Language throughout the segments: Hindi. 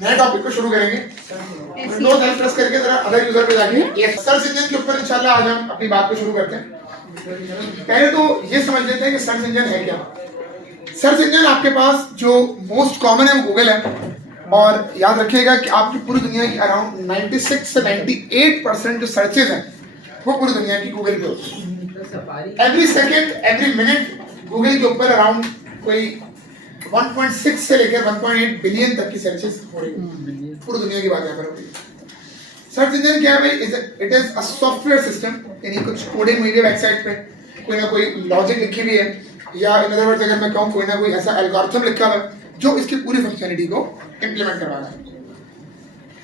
नए टॉपिक को शुरू करेंगे। विंडोज एल प्रेस करके जरा अदर यूजर पे जाके सर्च इंजन के ऊपर इंशाल्लाह आज हम अपनी बात को शुरू करते हैं। पहले तो ये समझ लेते हैं कि सर्च इंजन है क्या। सर्च इंजन आपके पास जो मोस्ट कॉमन है वो गूगल है, और याद रखिएगा कि आपकी पूरी दुनिया की अराउंड 96 से 98% जो सर्चेज हैं वो पूरी दुनिया की गूगल पे होती है। Every second every minute Google के ऊपर अराउंड कोई 1.6 से लेकर 1.8 बिलियन तक की सर्चेस हो रही है। पूरी दुनिया की बात यहाँ पर हो रही है। सर्च इंजन क्या है भाई? It is a software system, यानी कुछ कोडिंग हुई है वेबसाइट पे, कोई ना कोई लॉजिक लिखी हुई है, या इन अदर वर्ड्स अगर मैं कहूँ कोई ना कोई ऐसा एल्गोरिथम लिखा हुआ है जो इसकी पूरी फंक्शनलिटी को इंप्लीमेंट करवा रहा है।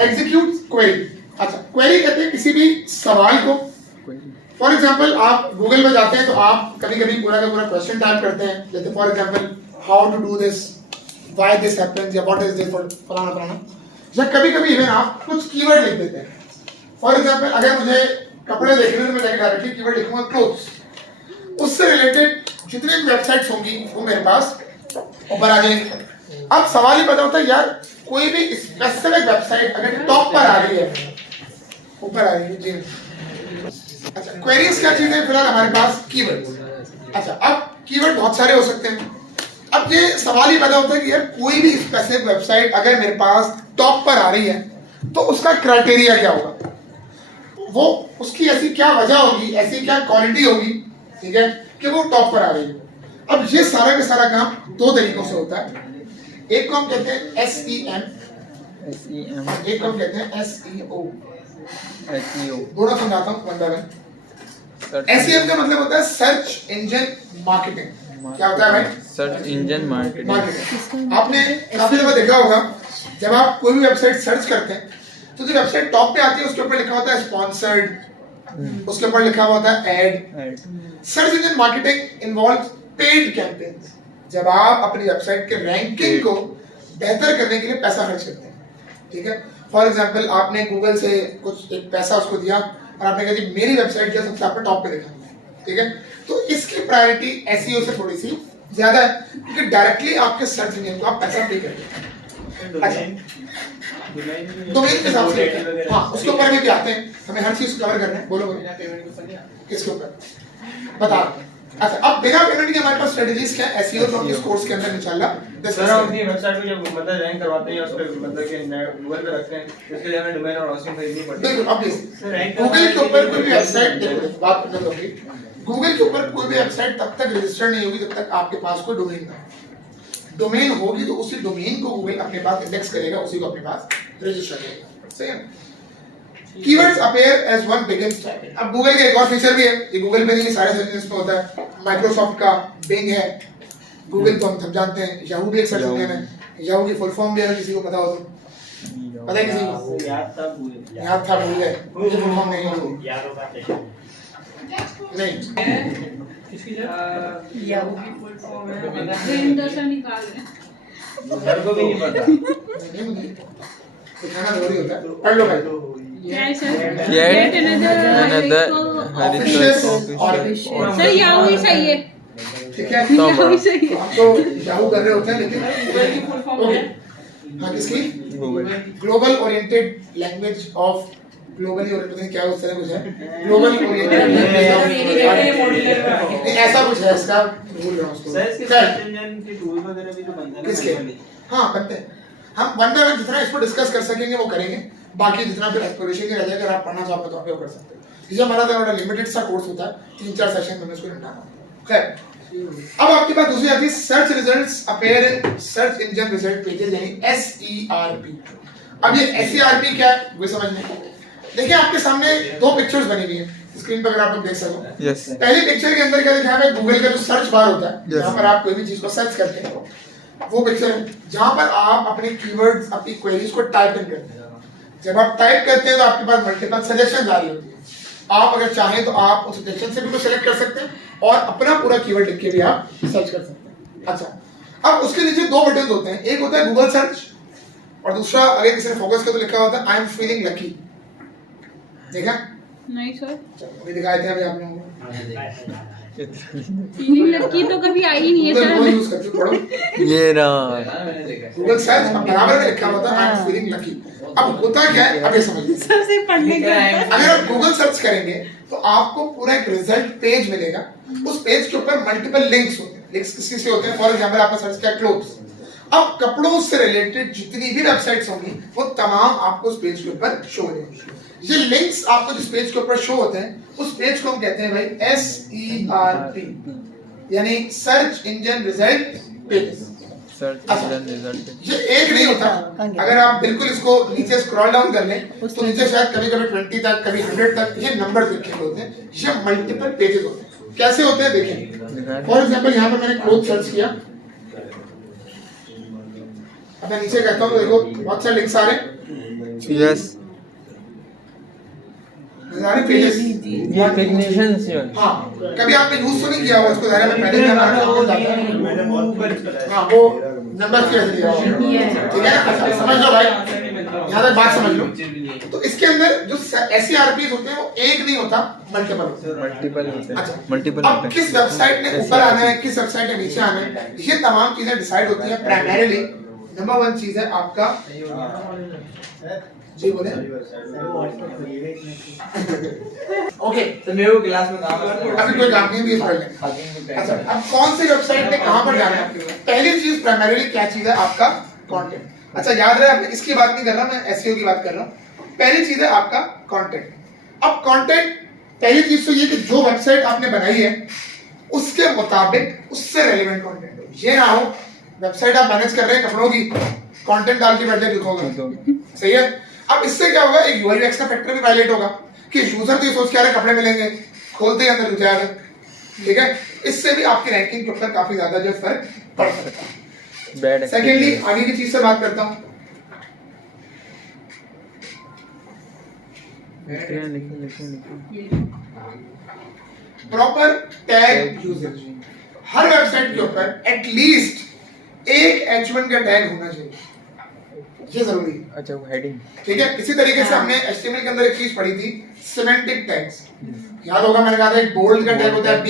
Execute query. अच्छा, क्वेरी कहते हैं किसी भी सवाल को। फॉर एग्जाम्पल आप गूगल में जाते हैं तो आप कभी कभी पूरा का पूरा क्वेश्चन टाइप करते हैं, जैसे for example how to do this, why this happens, या व्हाट इज दिस, फलाना फलाना, या कभी कभी इवन आप कुछ कीवर्ड लिख देते हैं। फॉर एग्जाम्पल अगर मुझे कपड़े देखने तो मैं जाके डायरेक्टली कीवर्ड लिखूंगा क्लोथ्स, उससे रिलेटेड जितनी भी वेबसाइट्स होंगी वो मेरे पास ऊपर आ जाएंगी। अब सवाल ही पता होता है यार, कोई भी स्पेसिफिक वेबसाइट अगर टॉप पर आ रही है, ऊपर आ रही है जी। अच्छा, क्वेरीज क्या चीज है? फिलहाल हमारे पास कीवर्ड। अच्छा, अब कीवर्ड बहुत सारे हो सकते हैं। अब ये सवाल ही पैदा होता है कि यार कोई भी स्पेसिफिक वेबसाइट अगर मेरे पास टॉप पर आ रही है तो उसका क्राइटेरिया क्या होगा, वो उसकी ऐसी क्या वजह होगी, ऐसी क्या क्वालिटी होगी, ठीक है, कि वो टॉप पर आ रही है। अब ये सारा का सारा काम दो तरीकों से होता है। एक को हम कहते हैं SEM, एक को हम कहते हैं SEO। दोनों समझाता हूँ वन बाय वन। SEM का मतलब होता है सर्च इंजन मार्केटिंग। क्या होता है भाई? Search engine marketing. आपने काफी दफा देखा होगा जब आप कोई भी वेबसाइट सर्च करते हैं तो जो वेबसाइट टॉप पे आती है उसके ऊपर लिखा होता है स्पॉन्सर्ड, उसके ऊपर लिखा हुआ होता है ad. Search engine marketing involve paid campaigns, जब आप अपनी वेबसाइट के रैंकिंग को बेहतर करने के लिए पैसा खर्च करते हैं, ठीक है। फॉर एग्जांपल आपने गूगल से कुछ एक पैसा उसको दिया और आपने कहा जी मेरी वेबसाइट जो सबसे आपने टॉप पे देखा, ठीक है, तो इसकी प्रायोरिटी एसईओ से थोड़ी सी ज्यादा है, क्योंकि डायरेक्टली आपके सर्च इंजन को आप पैसा पे करते हैं। अच्छा, डोमेन के हिसाब से हाँ, उसके ऊपर भी आते हैं, हमें हर चीज कवर करना है। बोलो किसके ऊपर बता। अच्छा, अब बिना पेमेंट के हमारे पास स्ट्रेटजीज क्या है एसईओ तो इस कोर्स के अंदर इंशाल्लाह सर हम अपनी वेबसाइट को जब मतलब रैंक करवाते हैं उस पे मतलब कि गूगल पे रखते हैं, इसके लिए हमें डोमेन और हॉस्टिंग खरीदनी पड़ती है। बिल्कुल ऑब्वियस। गूगल के ऊपर कोई भी वेबसाइट, देखो बात करना होगी, गूगल के ऊपर कोई भी वेबसाइट तब तक रजिस्टर नहीं होगी जब तक आपके पास कोई डोमेन ना हो। डोमेन होगी तो उसी डोमेन को गूगल अपने पास इंडेक्स करेगा, उसी को अपने पास रजिस्टर करेगा। सही है। Keywords appear as one begin start. अब गूगल का एक और फीचर भी है, ये गूगल पे नहीं सारे सर्च इंजन पे होता है। माइक्रोसॉफ्ट का बिंग है, गूगल तो हम सब जानते हैं, याहू भी एक सर्च इंजन है। याहू की फुल फॉर्म भी अगर किसी को पता हो तो पता है किसी को? याद था भूल गए, मुझे फुल फॉर्म नहीं हो नहीं याहू की फुल फॉर्म है निकाल रहे सर को भी नहीं पता। दिखाना जरूरी होता है, पढ़ लो भाई। Yet another सर याहू ही सही है, ठीक है, याहू ही सही है। हम तो याहू कर रहे होते हैं, लेकिन गूगल की फुल फॉर्म है हाँ किसकी? Global oriented language of, globally oriented क्या उस तरह कुछ है, ग्लोबल ओरिएंटेड लैंग्वेज ऐसा कुछ है, इसका भूल रहा हूँ उसको। सर इसके सर्च इंजन के टूल वगैरह भी तो बनते हैं ना। किसके? हाँ बनते हैं। हम वन बाय वन जितना इसको डिस्कस कर सकेंगे वो करेंगे, बाकी जितना फिर एक्सप्लोरेशन के रह जाएगा, अगर आप पढ़ना चाहो तो आप वो कर सकते हो। ये हमारा थोड़ा लिमिटेड सा कोर्स होता है, 3-4 सेशन में इसको निपटाना होता है। खैर, अब आपके पास दूसरी आती है search results appear in search engine result pages, यानी SERP। अब ये SERP क्या है वो समझने, देखिए आपके सामने दो पिक्चर्स बनी हुई है स्क्रीन पर, अगर आप लोग देख सको। यस। पहली पिक्चर के अंदर क्या दिखा है? गूगल का जो सर्च बार होता है, जहाँ पर आप कोई भी चीज को सर्च करते हैं, वो पिक्चर है जहाँ पर आप अपने कीवर्ड्स, अपनी क्वेरीज को टाइप इन करते हैं। जब आप टाइप करते हैं तो आपके पास मल्टीपल सजेशन आ रही होती है। आप अगर चाहें तो आप उस सजेशन से भी कुछ सेलेक्ट कर सकते हैं और अपना पूरा कीवर्ड लिख के भी आप सर्च कर सकते हैं। अच्छा, अब उसके नीचे दो बटन होते हैं, एक होता है गूगल सर्च और दूसरा अगर किसी ने फोकस किया तो लिखा होता है आई एम फीलिंग लकी। देखा? नहीं सर, चलो अभी दिखाए थे अभी आप लोगों को। फीलिंग लकी तो कभी आई ही नहीं है गूगल वो सर। यूज करते हो पढ़ो ये ना गूगल सर्च अब बराबर में लिखा होता है आई एम फीलिंग लकी। अब होता क्या है अब ये समझिए सबसे पढ़ने का अगर आप गूगल सर्च करेंगे तो आपको पूरा एक रिजल्ट पेज मिलेगा। उस पेज के ऊपर मल्टीपल लिंक्स होते हैं। लिंक्स किसी से होते हैं फॉर एग्जांपल आपने सर्च किया क्लोथ्स, अब कपड़ों से रिलेटेड जितनी भी वेबसाइट्स होंगी वो तमाम आपको उस पेज के ऊपर शो हो जाएंगी। ये लिंक्स आपको जिस पेज के ऊपर शो होते हैं उस पेज को हम कहते हैं भाई SERP यानी search engine result page. Search engine result. ये एक नहीं होता, अगर आप बिल्कुल इसको नीचे स्क्रॉल डाउन कर लें तो नीचे शायद कभी कभी 20 तक कभी 100 तक ये नंबर लिखे होते हैं। ये मल्टीपल पेजेस होते हैं। कैसे होते हैं देखें। फॉर एग्जांपल यहाँ पे मैंने क्लोथ सर्च किया, अब मैं नीचे कहता हूँ तो देखो बहुत सारे लिंक्स आ रहे हैं। यस सारे पेजेस ये रिकग्निशन। हाँ कभी आपने यूज तो नहीं किया होगा इसको, ज़रा मैं पहले क्या जाता है मैंने बहुत बार इसका हाँ वो नंबर कैसे दिया होगा ठीक है। अच्छा समझ लो भाई, यहाँ तक बात समझ लो। तो इसके अंदर जो SERPs होते हैं वो एक नहीं होता मल्टीपल होते हैं। मल्टीपल होते हैं। अच्छा मल्टीपल अब होते हैं। किस वेबसाइट ने ऊपर आना है किस वेबसाइट ने नीचे आना है ये तमाम चीजें डिसाइड होती हैं प्राइमरीली। नंबर 1 चीज है आपका जी बोले ओके तो मेरे को क्लास में काम करना अभी कोई काम नहीं भी पढ़ लें। अच्छा अब कौन सी वेबसाइट ने कहां पर जाना है। पहली चीज प्राइमरीली क्या चीज है आपका कंटेंट। अच्छा याद रहे मैं इसकी बात नहीं कर रहा, मैं SEO की बात कर रहा हूं। पहली चीज है आपका कंटेंट। अब कंटेंट पहली चीज तो ये कि जो वेबसाइट आपने बनाई है उसके मुताबिक उससे रेलेवेंट कंटेंट हो। ये ना हो वेबसाइट आप मैनेज कर रहे हैं कपड़ों की, कंटेंट डाल के बैठ जाए दिखोगे सही है। अब इससे क्या होगा एक UI UX का फैक्टर भी वायलेट होगा कि यूजर तो ये सोच के आ रहे कपड़े मिलेंगे खोलते ही अंदर घुस जाएगा ठीक है। इससे भी आपकी रैंकिंग के ऊपर काफी ज्यादा जो फर्क पड़ सकता है। बैड सेकेंडली आगे की चीज से बात करता हूँ। Proper tag usage. हर वेबसाइट के ऊपर एटलीस्ट एक H1 का टैग होना चाहिए, ये जरूरी है। अच्छा वो हेडिंग ठीक है। इसी तरीके से हमने HTML के अंदर एक चीज पढ़ी थी सिमेंटिक टैग्स। याद होगा मैंने कहा था एक बोल्ड का टैग होता है B,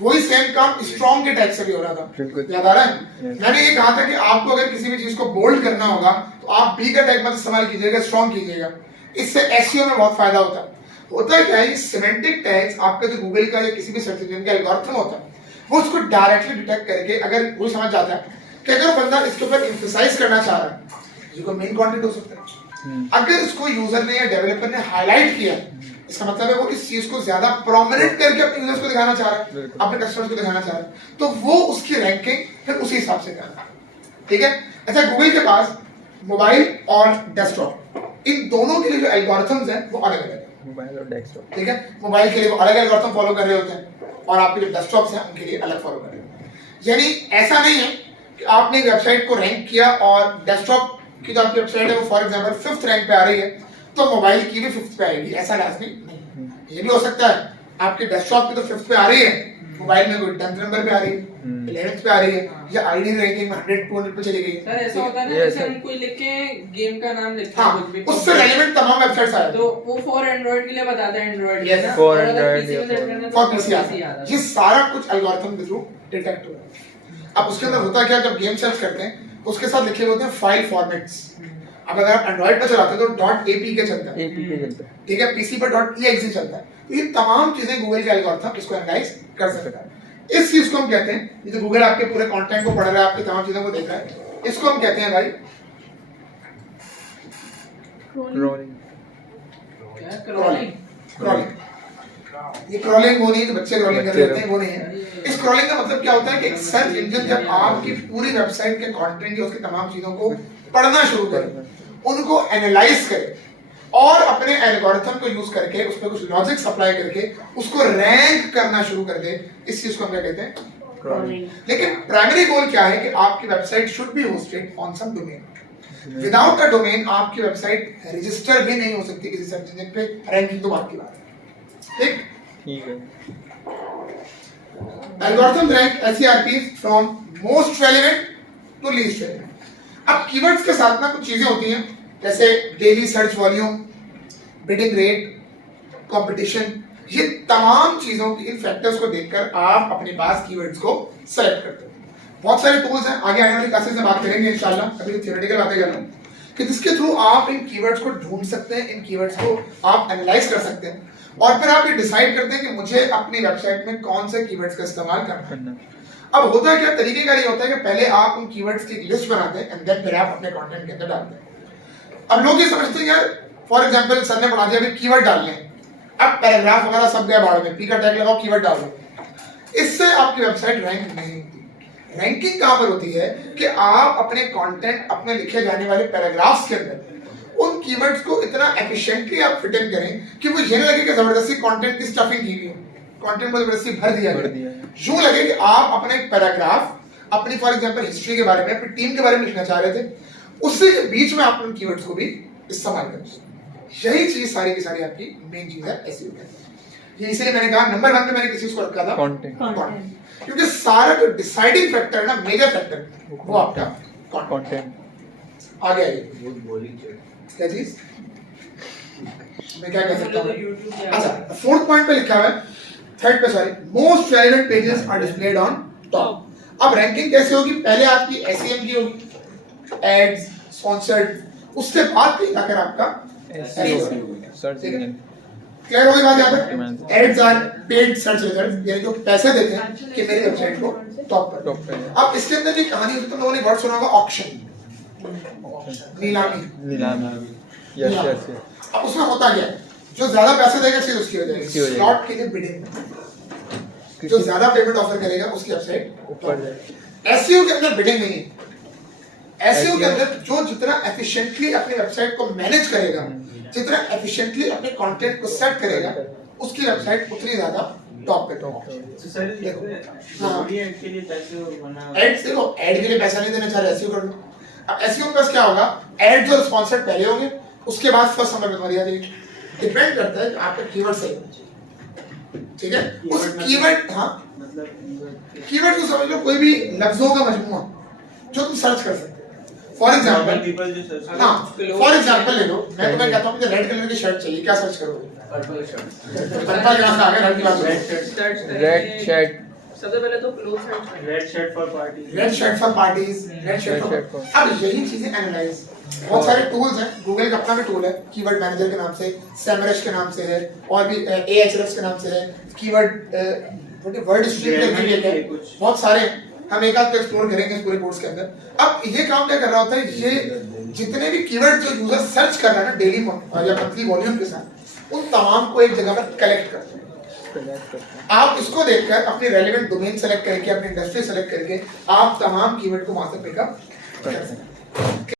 वही सेम काम स्ट्रॉन्ग के टैग से भी हो रहा था। याद आ रहा है मैंने ये कहा था कि आपको अगर किसी भी चीज को बोल्ड करना होगा तो आप B का टैग मत इस्तेमाल कीजिएगा, स्ट्रॉन्ग कीजिएगा। इससे SEO में बहुत फायदा होता है। होता क्या है सिमेंटिक टैग्स आपका जो गूगल का या किसी भी सर्च इंजन का एल्गोरिथम होता है वो उसको डायरेक्टली डिटेक्ट करके अगर वो समझ जाता है कि अगर बंदा इसके ऊपर एम्फसाइज करना चाह रहा है जो मेन कंटेंट हो सकता है, अगर इसको यूजर ने या डेवलपर ने हाईलाइट किया इसका मतलब है वो इस चीज को ज्यादा प्रोमिनेंट करके अपने यूजर्स को दिखाना चाह रहा है, अपने कस्टमर्स को दिखाना चाह रहा है, तो वो उसकी रैंकिंग फिर उसी हिसाब से करना है। ठीक है। अच्छा गूगल के पास मोबाइल और डेस्कटॉप इन दोनों के लिए जो एल्गोरिथम्स हैं वो अलग अलग है। मोबाइल और डेस्कटॉप ठीक है। मोबाइल के लिए वो अलग एल्गोरिथम फॉलो कर रहे होते हैं और आपके जो डेस्कटॉप्स हैं उनके लिए अलग फॉलो कर रहे होते हैं। यानी ऐसा नहीं है कि आपने एक वेबसाइट को रैंक किया और डेस्कटॉप की जो आपकी वेबसाइट है वो फॉर एग्जांपल 5th रैंक पे आ रही है तो मोबाइल की भी 5th पे आएगी, ऐसा लाजमी नहीं। ये भी हो सकता है आपके डेस्कटॉप की तो 5th पे आ रही है, मोबाइल में कोई 10th नंबर पे आ रही है, 11th पे आ रही है या आईडी रैंकिंग में 100 200 पे चली गई है। सर ऐसा होता है ना जैसे हम कोई लिख के गेम का नाम लिखते हैं कुछ भी उससे रेलेवेंट तमाम वेबसाइट्स आ तो वो फॉर एंड्रॉइड के लिए बताता है एंड्रॉइड Yes, ना for और अगर Android पीसी में या सेट करना है फॉर तो पीसी आता है। ये सारा कुछ एल्गोरिथम के थ्रू डिटेक्ट हो रहा है। अब उसके अंदर होता क्या जब गेम सर्च करते हैं तो उसके साथ लिखे होते हैं फाइल फॉर्मेट्स। अब अगर आप एंड्रॉइड पर चलाते हैं तो .apk चलता है, एपीके चलता है। ठीक है, पीसी पर .exe चलता है। तो ये तमाम चीजें गूगल का एल्गोरिथम इसको एनालाइज कर सकता है। इस चीज को हम कहते हैं, ये जो गूगल आपके पूरे कंटेंट को पढ़ रहा है, आपकी तमाम चीजों को देख रहा है, इसको हम कहते हैं भाई क्रॉलिंग। क्या क्रॉलिंग क्रॉलिंग। ये क्रॉलिंग वो नहीं है जो बच्चे क्रॉलिंग कर रहे होते हैं, वो नहीं है। इस क्रॉलिंग का मतलब क्या होता है कि एक सर्च इंजन जब आपकी पूरी वेबसाइट के कंटेंट या उसकी तमाम चीजों को पढ़ना शुरू करे, उनको एनालाइज करे और अपने एल्गोरिथम को यूज करके उस पर कुछ लॉजिक्स अप्लाई करके उसको रैंक करना शुरू कर दे, इस चीज को हम क्या कहते हैं क्रॉलिंग। लेकिन प्राइमरी गोल क्या है कि आपकी website should be hosted on some domain. Without a domain आपकी वेबसाइट रजिस्टर भी नहीं हो सकती किसी सर्च इंजन पे, रैंकिंग तो बात की बात है। ठीक है। Algorithm rank SERPs from most relevant to least relevant. अब कीवर्ड्स के साथ ना कुछ चीजें होती हैं जैसे daily search volume, bidding rate, competition, ये तमाम चीजों की इन फैक्टर्स को देखकर आप अपने पास कीवर्ड्स को सेलेक्ट करते हो। बहुत सारे टूल्स हैं, आगे आने वाली क्लासेस में बात करेंगे इंशाल्लाह, अभी थियोरेटिकल बातें कर रहा हूं कि जिसके थ्रू आप इन कीवर्ड्स को ढूंढ सकते हैं, इन कीवर्ड्स को आप एनालाइज कर सकते हैं और फिर आप ये डिसाइड करते हैं कि मुझे अपनी वेबसाइट में कौन से कीवर्ड्स का इस्तेमाल करना है। अब होता है क्या, तरीके का ये होता है कि पहले आप उन कीवर्ड्स की एक लिस्ट बनाते हैं एंड देन फिर आप अपने कंटेंट के अंदर डालते हैं। अब लोग ये समझते हैं यार, फॉर एग्जांपल सर ने पढ़ा दिया अभी कीवर्ड डालने हैं, अब पैराग्राफ वगैरह सब गया बाहर में, पी का टैग लगाओ कीवर्ड डालो, इससे आपकी वेबसाइट रैंक नहीं होती। रैंकिंग कहां पर होती है कि आप अपने कंटेंट, अपने लिखे जाने वाले पैराग्राफ्स के अंदर उन कीवर्ड्स को इतना एफिशिएंटली आप फिट इन करें कि वो ये ना लगे कि जबरदस्ती कंटेंट की स्टफिंग की गई है, कंटेंट को जबरदस्ती भर दिया गया, यूं लगे कि आप अपने एक पैराग्राफ अपनी फॉर एग्जांपल हिस्ट्री के बारे में, अपनी टीम के बारे में लिखना चाह रहे थे, उससे बीच में आप उन कीवर्ड्स को भी इस्तेमाल करें। यही चीज सारी की सारी आपकी मेन चीज है एसईओ के अंदर। ये इसलिए मैंने कहा नंबर 1 पे मैंने किस चीज को रखा था, कंटेंट, क्योंकि सारा जो डिसाइडिंग फैक्टर है ना, मेजर फैक्टर, वो आपका कंटेंट। आगे आइए, क्या चीज मैं क्या कह सकता हूं। अच्छा, 4th पॉइंट पे लिखा हुआ है, 3rd पे sorry, most relevant pages are displayed on top. अब रैंकिंग कैसे होगी, पहले आपकी एसईएम की होगी, एड्स, स्पॉन्सर्ड, उसके बाद फिर आकर आपका सर्च इंजन। क्लियर होगी बात यहाँ पे। Ads are paid search results, यानी जो पैसे देते हैं कि मेरी वेबसाइट को टॉप पर। अब इसके अंदर भी कहानी होती है, तुम लोगों ने वर्ड सुना होगा ऑक्शन, नीलामी। Yes yes yes. अब उसमें होता क्या है, जो ज्यादा पैसे देगा सिर्फ उसकी हो जाएगी, स्लॉट के लिए बिडिंग, जो ज्यादा पेमेंट ऑफर करेगा उसकी वेबसाइट ऊपर जाएगी। एसईओ के अंदर बिडिंग नहीं है, एसईओ के अंदर जो जितना एफिशिएंटली अपनी वेबसाइट को मैनेज करेगा, जितना एफिशिएंटली अपने कंटेंट को सेट करेगा, उसकी वेबसाइट उतनी ज्यादा टॉप पे टॉप। एड के लिए पैसे बना, एड्स देखो, एड के लिए पैसा नहीं देना चाह रहे, एसईओ कर लो। अब एसईओ में बस क्या होगा, एड्स और स्पॉन्सर्ड पहले होंगे, उसके बाद फर्स्ट नंबर पे तुम्हारी आ जाएगी। डिपेंड करता है कि आपका कीवर्ड सही होना चाहिए, ठीक है। उस कीवर्ड, हाँ मतलब कीवर्ड को समझ लो कोई भी लफ्जों का मजमूआ जो तुम सर्च कर सकते हो। फॉर एग्जांपल पीपल जो सर्च, हाँ, फॉर एग्जांपल ले लो, मैं तुम्हें कहता हूँ मुझे रेड कलर की शर्ट चाहिए, क्या सर्च करोगे? पर्पल शर्ट, पर्पल कहाँ से आ गया, रेड की बात करो। रेड शर्ट, सबसे पहले तो क्लोथ सर्च करें, red shirt for party, red shirt for parties, red shirt for, अब यही चीजें एनालाइज, बहुत सारे टूल्स हैं, गूगल का अपना भी टूल है कीवर्ड मैनेजर के नाम से, सेमरश के नाम से है, और भी एएचआरएस के नाम से है, कीवर्ड वर्ड स्ट्रीम के लिए बहुत सारे, हम एक आध एक्सप्लोर करेंगे इस पूरे कोर्स के अंदर। अब ये काम क्या कर रहा होता है, ये जितने भी कीवर्ड जो यूजर सर्च कर रहा है ना डेली या मंथली वॉल्यूम के साथ, उन तमाम को एक जगह पर कलेक्ट करते हैं। आप इसको देखकर अपनी रेलेवेंट डोमेन सेलेक्ट करके, अपनी इंडस्ट्री सेलेक्ट करके आप तमाम कीवर्ड को वहां से पिकअप कर सकते हैं।